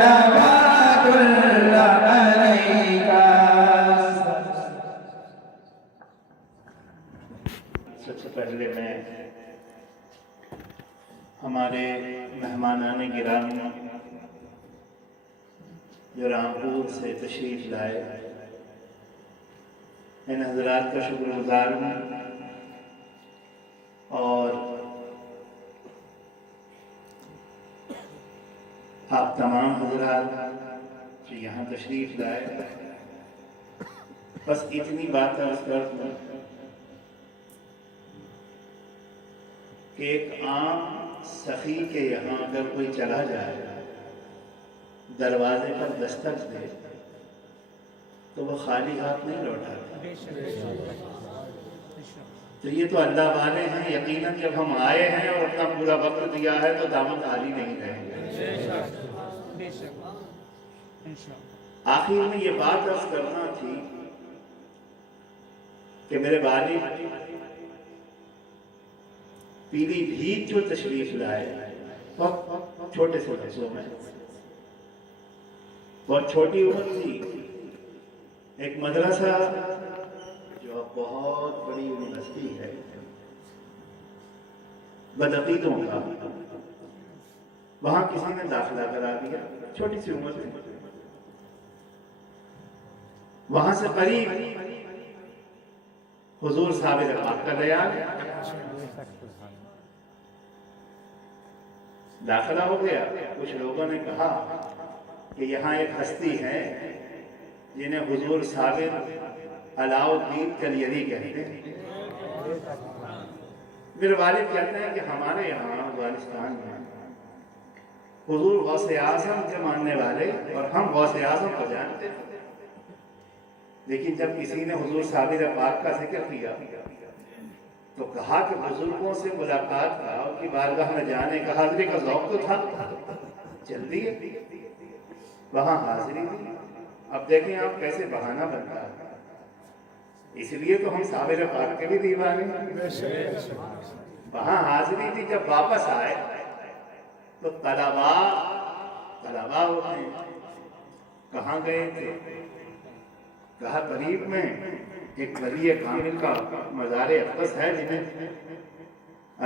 سب سے پہلے میں ہمارے مہمانان گرامی جو رامپور سے تشریف لائے ان حضرات کا شکر گزار ہوں، اور آپ تمام حضرات جو یہاں تشریف لائے، بس اتنی بات عرض کر دوں کہ ایک عام سخی کے یہاں اگر کوئی چلا جائے، دروازے پر دستک دے تو وہ خالی ہاتھ نہیں لوٹاتا۔ تو یہ تو اللہ والے ہیں، یقیناً جب ہم آئے ہیں اور اپنا پورا وقت دیا ہے تو دامن خالی نہیں رہیں گے۔ آخر میں یہ بات عرض کرنا تھی کہ میرے والد پیلی بھیت جو تشریف لائے، بہت چھوٹے سے بچوں میں، بہت چھوٹی عمر تھی، ایک مدرسہ جو بہت بڑی یونیورسٹی ہے بدعقیدوں کا، وہاں کسی نے داخلہ کرا دیا، چھوٹی سی عمر تھی۔ وہاں سے قریب حضور صابر پاک کا بیان، داخلہ ہو گیا۔ کچھ لوگوں نے کہا کہ یہاں ایک ہستی ہے جنہیں حضور صابر علاء الدین کلیری کہتے ہیں۔ میرے والد کہتے ہیں کہ ہمارے یہاں افغانستان میں حضور غوث اعظم کے ماننے والے اور ہم غوث اعظم کو جانتے ہیں، لیکن جب کسی نے حضور صابر پاک کا ذکر کیا تو کہا کہ بزرگوں سے ملاقات کا، ان کی بارگاہ میں جانے کا، حاضری کا ذوق تو تھا، چل دیے وہاں حاضری دی۔ اب دیکھیں آپ کیسے بہانہ بنتا ہے، اس لیے تو ہم صابر پاک کے بھی دیوانے ہیں۔ وہاں حاضری دی، جب واپس آئے تو طلباء ہوتے ہیں، کہاں گئے تھے؟ کہا قریب میں ایک ولی کامل کا مزار اقدس ہے جنہیں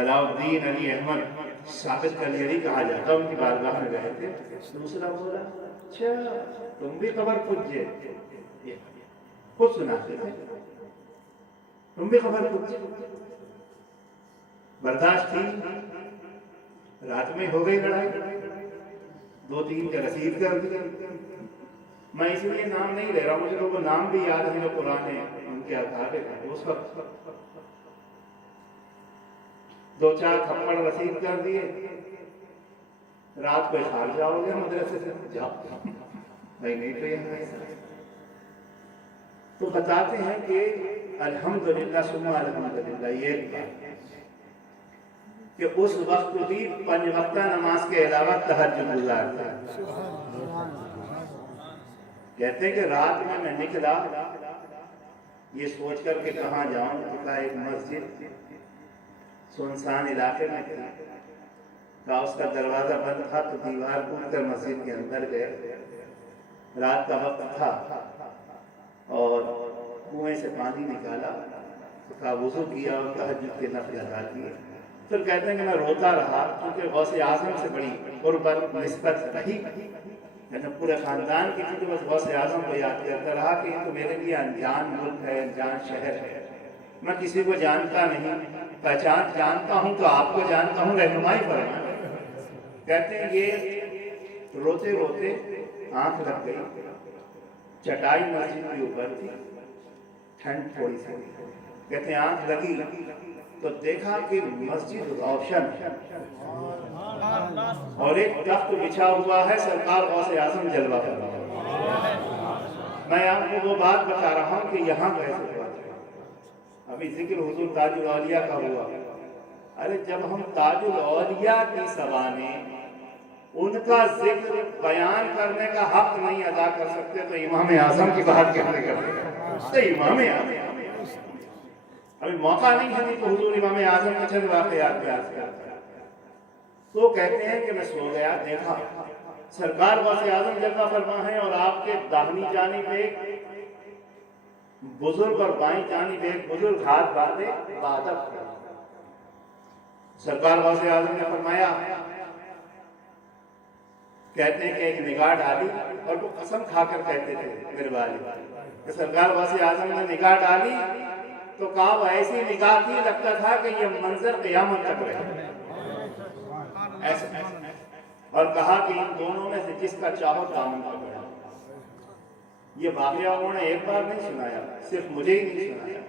علاء الدین علی احمد ثابت کلیری کہا جاتا، ان کی بارگاہ میں گئے تھے۔ دوسرا بولا اچھا تم بھی خبر پوچھے، خود سناتے تھے تم بھی خبر پوچھے۔ برداشت تھی، رات میں ہو گئی لڑائی، 2-3 کا رسید کر دیا۔ میں اس لیے نام نہیں لے رہا ہوں، مجھے وہ نام بھی یاد ہیں جو پرانے ان کے اکابر ہیں۔ اس وقت 2-4 تھپڑ رسید کر دیے، رات کو خارجہ ہو گیا مدرسے سے، جاؤ نہیں تو یہاں ایسا۔ تو بتاتے ہیں کہ الحمدللہ ثم الحمدللہ، یہ بات کہ اس وقت بھی 5 وقتہ نماز کے علاوہ تہجد گزارتا ہے۔ کہتے ہیں کہ رات میں نکلا یہ سوچ کر کہ کہاں جاؤں، کہا ایک مسجد سنسان علاقے میں تھی، کہا اس کا دروازہ بند تھا تو دیوار کود کر مسجد کے اندر گئے۔ رات کا وقت تھا اور کنویں سے پانی نکالا، کہا وضو کیا اور تہجد کے نفل ادا کیے۔ پھر کہتے ہیں کہ میں روتا رہا کیونکہ غوث اعظم سے بڑی قربت نسبت رہی، یعنی پورے خاندان کی، کیونکہ بس غوث اعظم کو یاد کرتا رہا کہ یہ تو میرے لیے انجان ملک ہے، انجان شہر ہے، میں کسی کو جانتا نہیں، پہچان جانتا ہوں تو آپ کو جانتا ہوں، رہنمائی فرمائیں۔ کہتے ہیں یہ روتے روتے آنکھ لگ گئی، چٹائی مسجد کے اوپر تھی، ٹھنڈ تھوڑی سی، کہتے ہیں آنکھ لگی تو دیکھا کہ مسجد روشن اور ایک تخت بچھا ہوا ہے، سرکار غوث اعظم جلوہ کر رہا ہے۔ میں آپ کو وہ بات بتا رہا ہوں کہ یہاں کیسے ہوا۔ ابھی ذکر حضور تاج الاولیاء کا ہوا، ارے جب ہم تاج الاولیاء کی سوانح ان کا ذکر بیان کرنے کا حق نہیں ادا کر سکتے تو امام اعظم کی بات کہنے کرتے ہیں۔ امام اعظم ابھی موقع نہیں ہے تو حضور امام اعظم کے چند واقعات بیان کرتے ہیں۔ تو کہتے ہیں کہ میں سو گیا، دیکھا سرکار غوث اعظم جلوہ فرما ہے اور آپ کے داہنی جانب ایک بزرگ اور بائیں جانب ایک بزرگ ہاتھ باندھے عبادت کر. سرکار غوث اعظم نے فرمایا، کہتے ہیں کہ ایک نگاہ ڈالی اور وہ قسم کھا کر کہتے تھے میرے والد کہ سرکار غوث اعظم نے نگاہ ڈالی تو کہا وہ ایسی نگاہ کی لگتا تھا کہ یہ منظر قیامت تک رہے ایسے. اور کہا کہ ان دونوں میں سے جس کا چاہو دامن پکڑے. یہ واقعہ انہوں نے ایک بار نہیں سنایا، صرف مجھے ہی نہیں سنایا.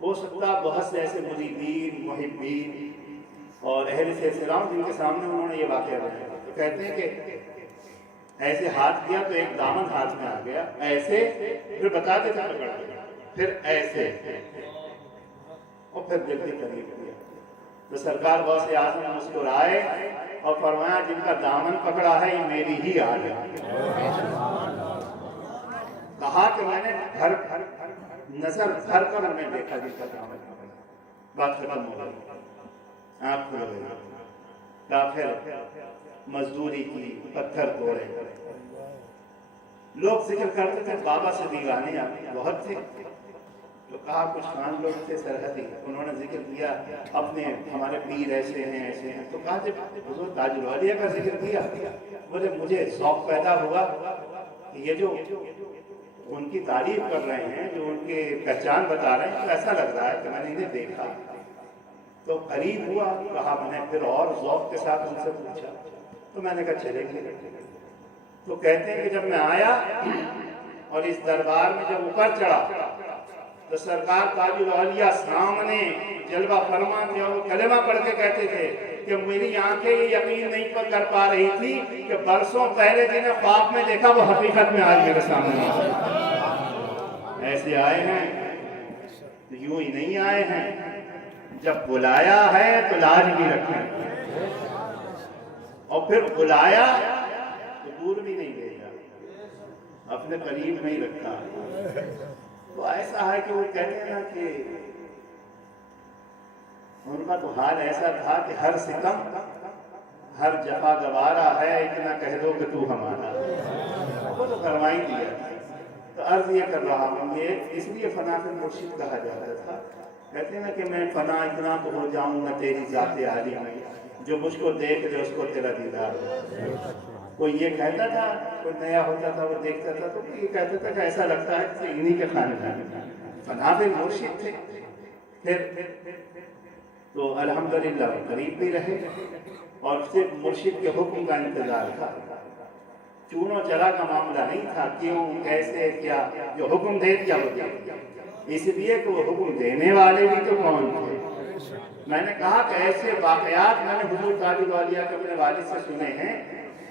ہو سکتا بہت سے ایسے مریدین، محبین اور اہل سلسلہ جن کے سامنے انہوں نے یہ واقعہ بتایا. تو کہتے ہیں کہ ایسے ہاتھ کیا تو ایک دامن ہاتھ میں آ گیا، ایسے پھر بتاتے تھے پکڑ کے، پھر ایسے اور پھر دل کے قریب کیا. تو سرکار غوث اعظم مسکرائے اور فرمایا جن کا دامن پکڑا ہے یہ میری ہی آل ہے. کہا کہ میں نے نظر بھر کر انہیں دیکھا جن کا دامن پکڑا. بات ختم ہو گئی، آپ کھل گئی. کافر مزدوری کی، پتھر توڑے. لوگ ذکر کرتے تھے بابا سے دیوانے بہت تھے. تو کہا کچھ خان لوگ تھے سرحدی، انہوں نے ذکر کیا اپنے ہمارے پیر ایسے ہیں ایسے ہیں. تو کہا جب حضور تاج الولیہ کا ذکر کیا بولے مجھے ذوق پیدا ہوا کہ یہ جو ان کی تعریف کر رہے ہیں، جو ان کی پہچان بتا رہے ہیں، تو ایسا لگ رہا ہے کہ میں نے انہیں دیکھا. تو قریب ہوا، کہا میں نے پھر اور ذوق کے ساتھ ان سے پوچھا. تو میں نے کہا چلے گئے. تو کہتے ہیں کہ جب میں آیا اور اس دربار میں جب اوپر چڑھا تو سرکار تاج الاولیاء سامنے جلوہ فرما تھے اور کلمہ پڑھ کے کہتے تھے کہ میری آنکھیں یہ یقین نہیں کر پا رہی تھی کہ برسوں پہلے جنہیں خواب میں دیکھا وہ حقیقت میں آج میرے سامنے ایسے آئے ہیں. یوں ہی نہیں آئے ہیں، جب بلایا ہے تو لاج بھی رکھیں، اور پھر بلایا تو دور بھی نہیں بھیجا، اپنے قریب نہیں رکھا. تو ایسا ہے کہ وہ کہتے ہیں نا کہ ان کا تو حال ایسا تھا کہ ہر ستم، ہر جفا گوارا ہے اتنا کہہ دو کہ تو ہمارا. وہ تو فرمائی دیا. تو عرض یہ کر رہا ہوں، یہ اس لیے فنا پہ مرشد کہا جاتا تھا. کہتے ہیں نا کہ میں فنا اتنا تو ہو جاؤں گا تیری ذات عالی میں، جو مجھ کو دیکھ لے اس کو تیرا دیدار. کوئی یہ کہتا تھا، کوئی نیا ہوتا تھا وہ دیکھتا تھا تو یہ کہتا تھا کہ ایسا لگتا ہے کہ انہی کے خاندان فنا پہ مرشد تھے. پھر تو الحمدللہ قریب بھی رہے اور صرف مرشد کے حکم کا انتظار تھا. چونو چلا کا معاملہ نہیں تھا، کیوں کیسے کیا، جو حکم دے دیا وہ دیا. اس لیے کہ وہ حکم دینے والے بھی تو کون تھے. میں نے کہا کہ ایسے واقعات میں نے حضور تاج الاولیاء کے اپنے والد سے سنے ہیں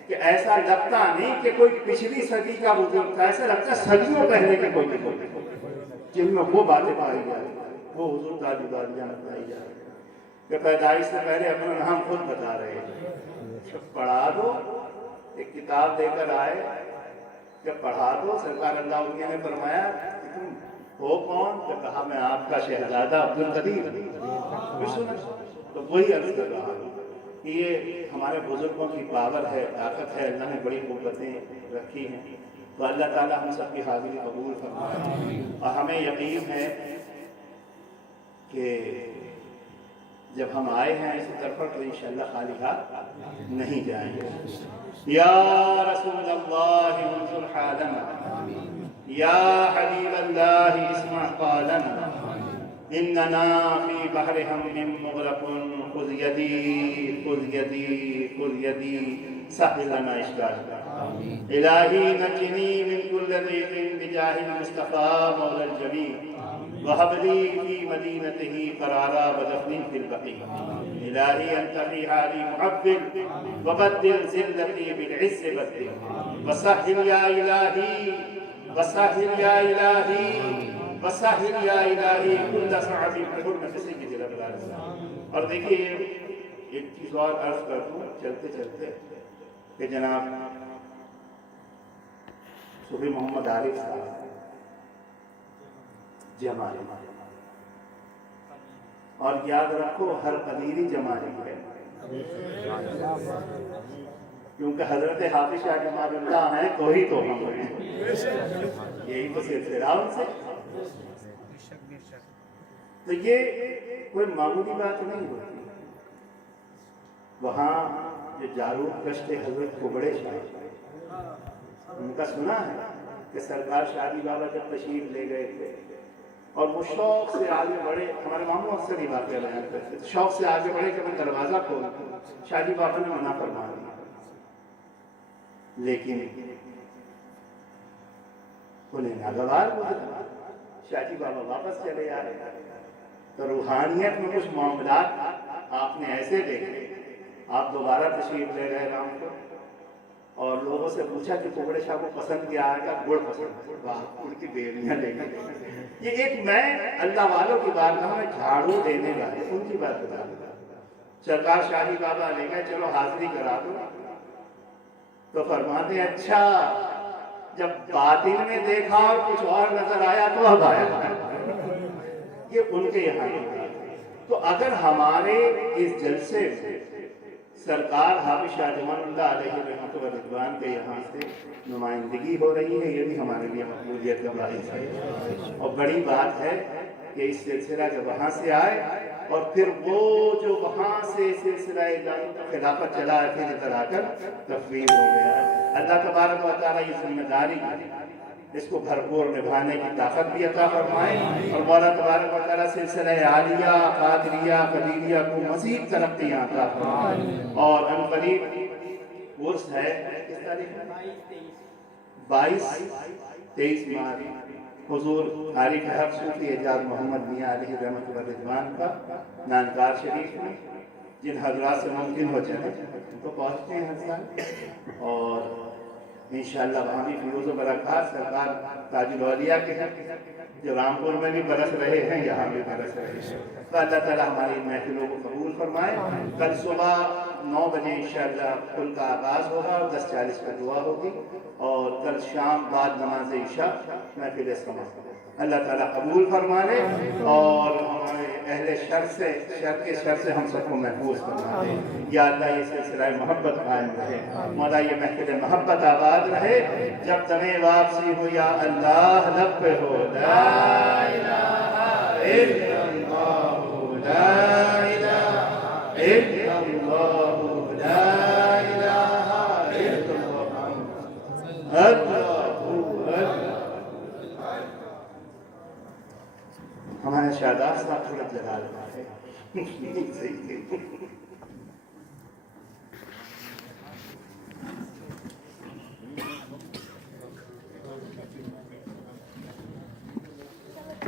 کہ ایسا لگتا نہیں کہ کوئی پچھلی صدی کا بزرگ تھا، ایسا لگتا صدیوں پہلے کے کوئی جن میں وہ باتیں پائی جا رہی وہ حضور تاج الاولیاء میں پائی جا رہی کہ پیدائش سے پہلے اپنا نام خود بتا رہے ہیں. پڑھا دو، ایک کتاب دے کر آئے کہ پڑھا دو. سرکار اللہ علیہ نے فرمایا کہ تم ہو کون؟ تو کہا میں آپ کا شہزادہ عبدالقدیر. تو وہی عرض کر رہا ہوں کہ یہ ہمارے بزرگوں کی پاور ہے، طاقت ہے. اللہ نے بڑی قوتیں رکھی ہیں. تو اللہ تعالیٰ ہم سب کی حاضری قبول فرمائے. اور ہمیں یقین ہے کہ جب ہم آئے ہیں اس طرف تو انشاءاللہ خالی ہاتھ نہیں جائیں گے. یا رسول اللہ انظر حالنا، یا حبیب اللہ اسمع قالنا، اننا فی بحر ہم مغرق، خذ یدی خذ یدی خذ یدی سہل لنا اشکالنا. الہی نجنی من کل ضیق بجاہ المصطفیٰ مولا الجمیل، وہب لی فی مدینتہ قرارا ودفنی فی البقیع. الہی انت فی حالی محبل وبدل ذلتی بالعز بدل. وسہل یا الہی، وسہل یا الہی، وسہل یا الہی کل صعب بحرمت سید الابرار. اور دیکھیے ایک چیز اور عرض کر دوں چلتے چلتے کہ جناب صوفی محمد عارف صاحب جمالی، اور یاد رکھو ہر قدیری جمالی ہے. کیونکہ حضرت حافظ شاہ جمال اللہ ہیں تو ہی تو ہم ہیں، یہی تو سلسلہ ان سے. تو یہ کوئی معمولی بات نہیں ہوتی. وہاں جو جاروب کشت حضرت کو بڑے شاہ، ان کا سنا ہے کہ سرکار شادی بابا جب تشریف لے گئے تھے اور وہ شوق سے آگے بڑھے، ہمارے ماموں اکثر یہ باتیں بیان کرتے تھے، شوق سے آگے بڑھے کہ میں دروازہ کھولوں، شادی بابا نے منع فرما دیا. لیکن انہیں ناگوار گزرا، شادی بابا واپس چلے آئے. تو روحانیت میں کچھ معاملات آپ نے ایسے دیکھے. آپ دوبارہ تشریف لے گئے رام کو اور لوگوں سے پوچھا کہ کوبڑے شاہ کو پسند کیا آئے گا؟ گڑ پسند. واہ، گڑ کی بیریاں لے گئے. یہ ایک میں اللہ والوں کی بارگاہ میں جھاڑو دینے والے ان کی بات بتا دوں. سرکار شاہی بابا لے گئے، چلو حاضری کرا دو. تو فرماتے ہیں اچھا جب باطن میں دیکھا اور کچھ اور نظر آیا تو اب آیا. یہ ان کے یہاں کی بات ہے. تو اگر ہمارے اس جلسے میں سرکار حافظ شاہ جمال اللہ علیہ رحمۃ و رضوان کے یہاں سے نمائندگی ہو رہی ہے، یہ بھی ہمارے لیے مقبولیت کا باعث ہے. اور بڑی بات ہے کہ اس سلسلہ جب وہاں سے آئے اور پھر وہ جو وہاں سے سلسلہ خلافت چلا ہے، پھر ادھر آ کر تفویض ہو گیا ہے. اللہ تبارک و تعالیٰ یہ ذمہ داری اس کو بھرپور نبھانے کی طاقت بھی عطا فرمائے اور مولا تبارک و تعالیٰ سلسلہ عالیہ، قادریہ، قدیریہ کو مزید ترقیاں عطا فرمائے. اور ان قریب عرس ہے، کس تاریخ ہے؟ 22-23 مارچ حضور عارف حق صوفی اعجاز محمد میاں علیہ رحمۃ و رضوان کا نانکار شریف میں. جن حضرات سے ممکن ہو چلے تو پہنچتے ہیں ہر سال. اور انشاءاللہ وہاں بھی فیروز و برکات سرکار تاج الاولیاء کے ہیں، جو رامپور میں بھی برس رہے ہیں، یہاں بھی برس رہے ہیں. تو اللہ تعالیٰ ہماری محفلوں کو قبول فرمائے. کل صبح 9 بجے انشاءاللہ کل کا آغاز ہوگا اور 10:40 پہ دعا ہوگی، اور کل شام بعد نماز عشاء محفل سماعت. اللہ تعالیٰ قبول فرمائے اور ہمارے اہل شر سے ہم سب کو محفوظ فرمائے. یا اللہ یہ سلسلہ محبت قائم رہے، مولا یہ محفل محبت آباد رہے. جب دمِ واپسی ہو یا اللہ لب پہ ہو لا الہ الا اللہ، لا الہ الا اللہ، لا الہ الا اللہ، اللہ اکبر. ہمارے شاداب صاحب تھوڑا جلال ہے.